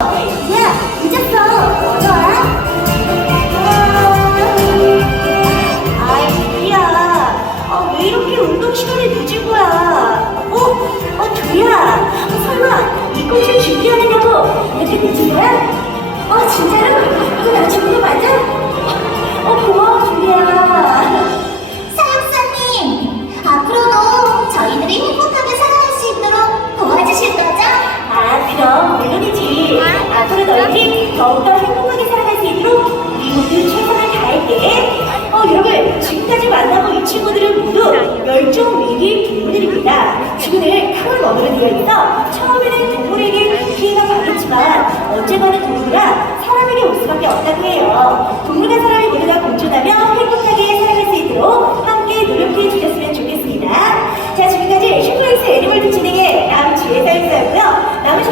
야, 늦었어. 어서 와. 아이, 야. 어, 왜 이렇게 운동 시간이 늦은 거야? 어? 어, 두야. 설마 이 꽃을 준비하느냐고 물론이지. 앞으로 너희들이 더욱더 행복하게 살아갈 수 있도록 우리 모두 최선을 다할게. 어, 여러분, 지금까지 만나본 이 친구들은 모두 멸종 위기 동물들입니다. 지구는 큰 원으로 되어 있어 처음에는 동물에게 피해가 가겠지만 언젠가는 동물이라 사람에게 올 수밖에 없다고 해요. 동물과 사람이 모두 다 공존하며 행복하게 살아갈 수 있도록 함께 노력해 주셨으면 좋겠습니다. 자, 지금까지 슈퍼엑스 애니멀 진행의 남지혜 사육사였고요. 남은